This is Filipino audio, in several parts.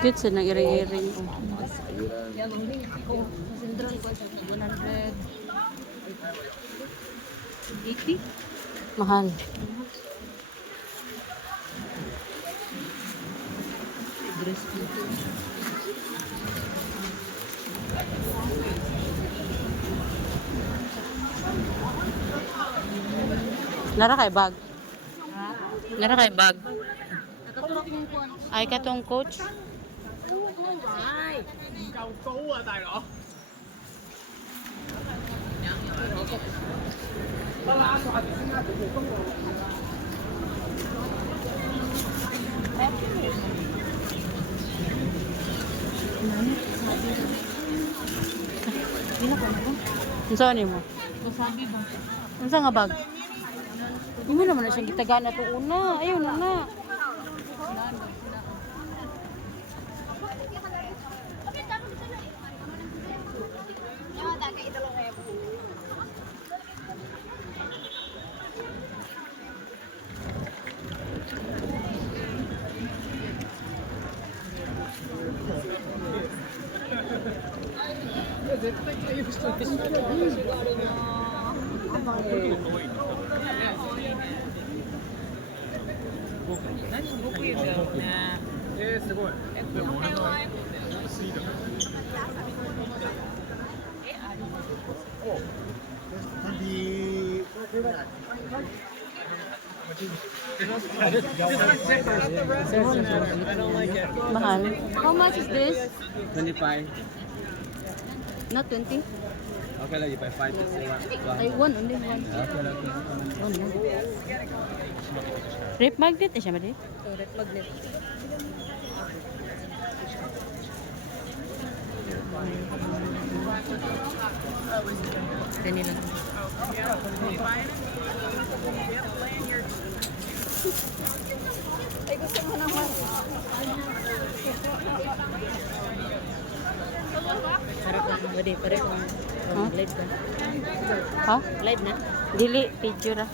Cute sa nang iring-iring. Ko sa Central ko 180. Mahal. Dress ko. Nara kay bag. Ha? Nara kay bag. Nakatulak mo ko. Ay katong coach. Ay. Gila ko na ko. Unsa ni mo? Masabi ba? Unsa nga bag? Hindi naman na siya gitagaan na to una. Ayun na. Mahal. How much is this? 25. Not 20. Okay lang, you buy 5 to 6. Ay, one. Hindi mo. Okay lang. One. Rip magnet na siya ba di? Red magnet. Ganyan lang. Ay, gusto mo naman. Sarap lang. Pwede, pare kung live ka. Ha? Live na? Dili, picture ra.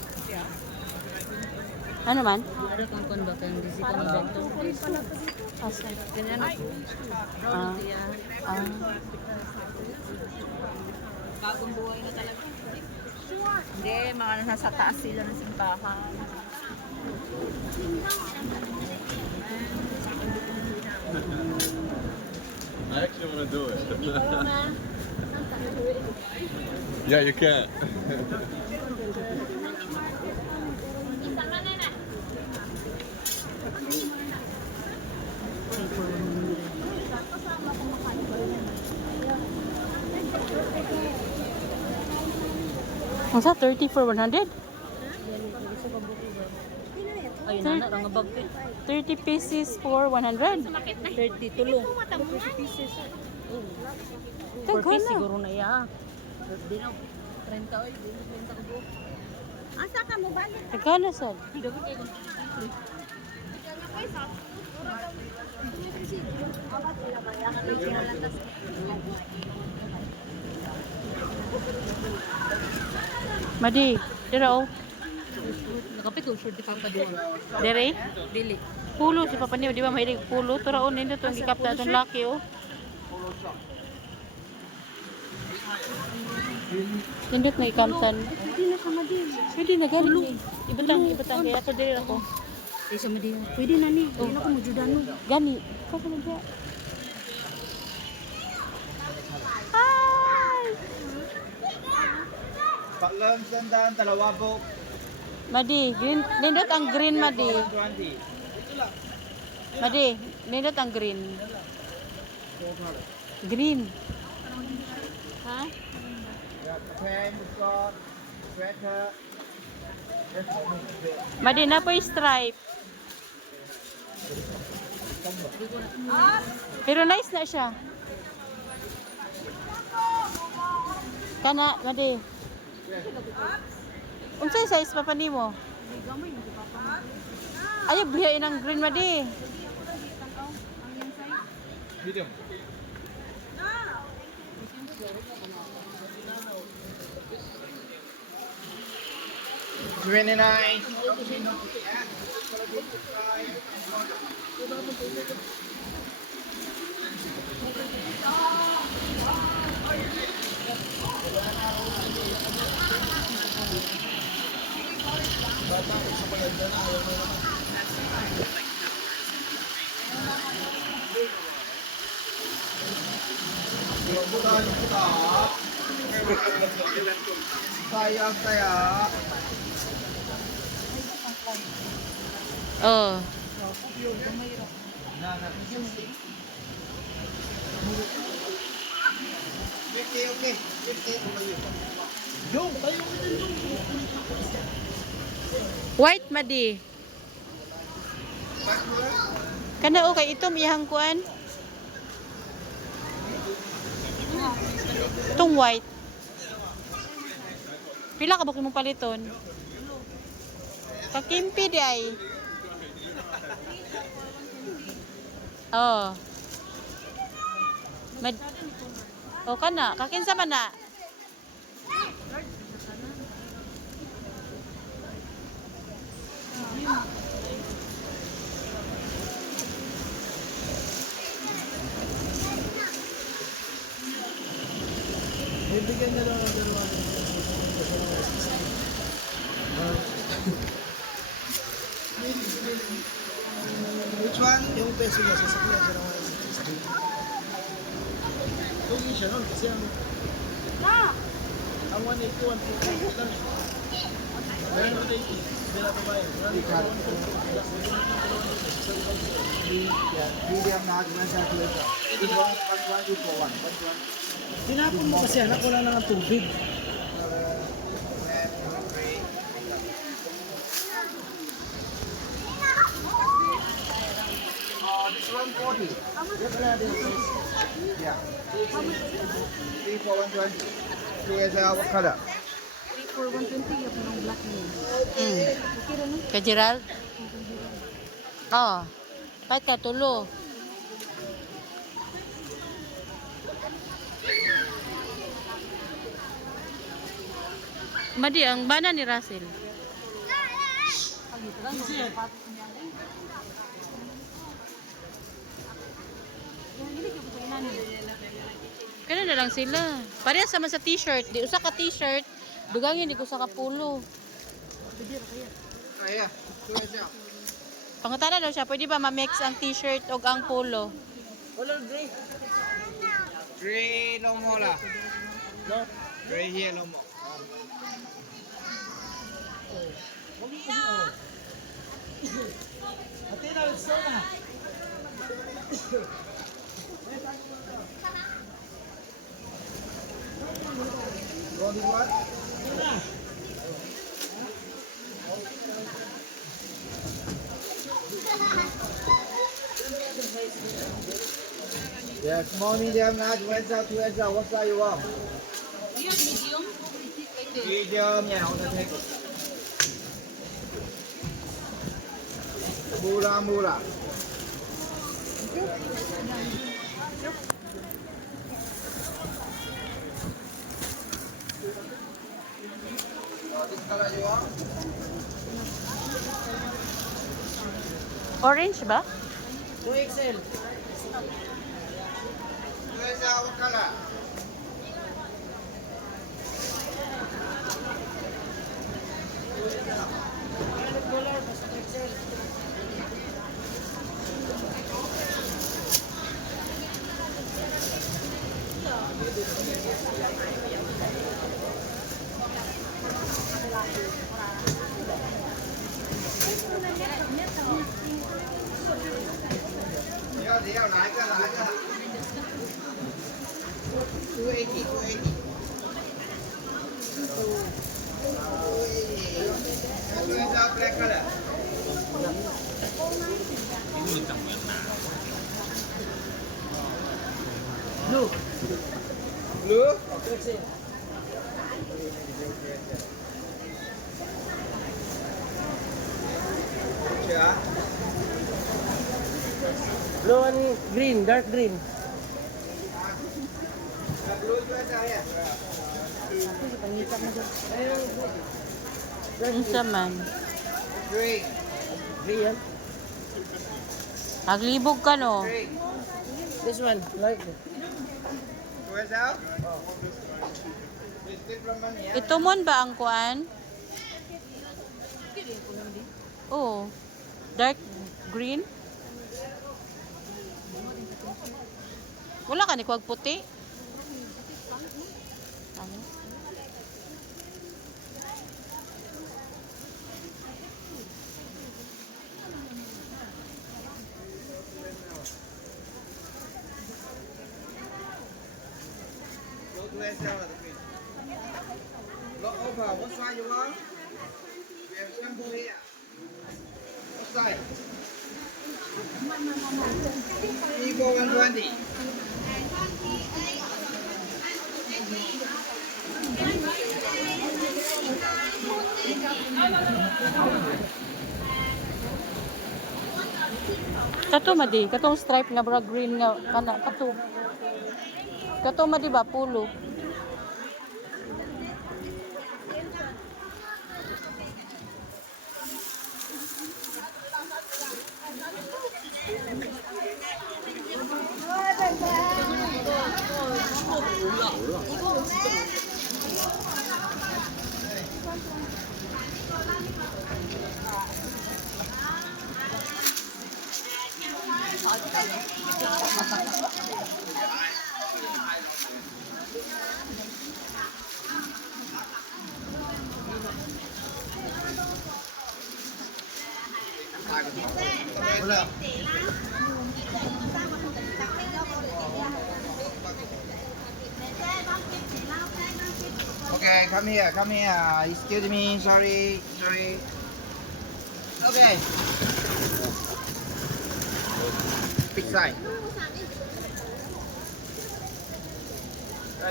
Ano man? Pare kung kon ba kang busy ka mag-doctor. Asa? Ganyan ako. Ah. Ah. Bagong buhay na talaga. Hindi, mga nasa taas sila ng simbahan. I actually want to do it. Yeah, you can. Ang sa 30 for 100? Ayun na, nangabag ko. 30 pieces for 100? 30 tulong. 30 pieces. Oh. 4 Kagana. piece siguro na ya. Di na 30 oy, di na 30 ko buo. Asa ka mo balik? Nagkano sad? Dapat kayo. Madi, dira oh. Nakapit ko sure di pa paduwa. Dere? Dili. Pulo si Papa niyo, di ba mahilig pulo? Turaon nito itong gikapta itong laki oh. Nindot na ikamtan. Hindi na ka madin. Pwede na gani. Ibutang kaya to diri ako. Di sa madin. Pwede na ni. Hindi na ko mo judano. Gani. Kako na diya. Paklam, sandaan, talawabok. Madi, green. Nindot ang green Madi. 20. Madi, nindot ang green. Green. Ha? Got pen, got sweater. Madi na po yung stripe. Pero nice na siya. Kana, Madi. Unsay size pa nimo? Ayaw bihain ang green Madi. Medium. $29. Sayang kaya. Oh. Okay. White madi. Kana o kay itom iyang kuan. Itong white. Pila ka ba mo paliton? Kakimpi di ay. Oh. O kana, kakinsa man na. Bibigyan na lang ang dalawa. Which one? Yung peso niya, sasakyan siya ng 160. Tugi siya nun kasi ang 180, 150 lang. Meron 180. Bila pa ba yun? Medium na agmenta to ito. This one, 120 for one. Tinapon mo kasi anak, wala na ng tubig. This one 40. Yeah. 3 for 120. Here's what color? For 120 yung ng black niya. Okay rin eh. Kay Gerald? Oh. Pat ka tulo. Madi ang bana ni Russell. Kaya na lang sila. Parehas sama sa t-shirt. Di usa ka t-shirt. Dugangin di ko sa ka pulo. Ah, yeah. Here's now. Pangutana daw siya, pwede ba ma-mix ang t-shirt o ang polo? Gray no more lah. No? Gray here no more. Ate na, let's go na. Want this one? Yeah, small, medium, large, where's out, what size you want? Medium? Medium, yeah, on the table. Mura. This color you want? Orange ba? 2XL. Where's our color? $100 basta 2XL. Đeo lại cái 280. Where's our black color? Blue. Blue? 2XL. Yeah. Blue and green, dark green. Blue juga saya. Unsa man? Green. Green yan. Naglibog ka, no? Three. This one, like it. QSL? It's different money, yeah? Ito mon ba ang kuan? Oo. Dark green? Wala ka ni kuwag puti? Ano? Go QSL or the green? Look over. What size you want? We have shampoo here. What size? 3 for 120. Kato madi, katong stripe nga bra green nga kana kato. Kato madi ba pulo? Wala. Okay, come here, come here. Excuse me, sorry, sorry. Okay. Big sign.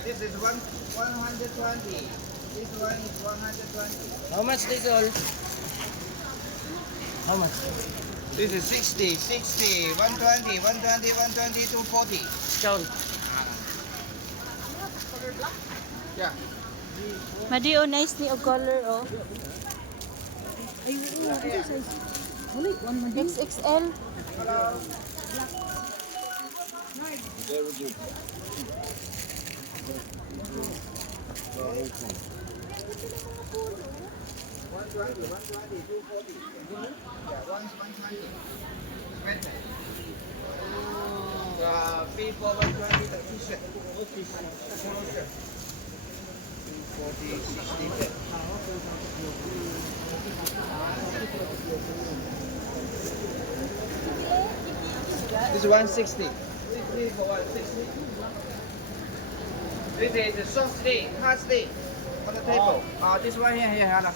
This is 120. This one is 120. How much this all? How much? This is 60, 60, 120, 120, 120, 240. Count. Yeah. Madi o nice ni og color oh. XXL. Fee for 120 the t-shirt. Okay. Polo shirt. 240, 60 bit. This is 160. 60 for 160. This is a short sleeve, hard sleeve on the table. This one here, Hannah.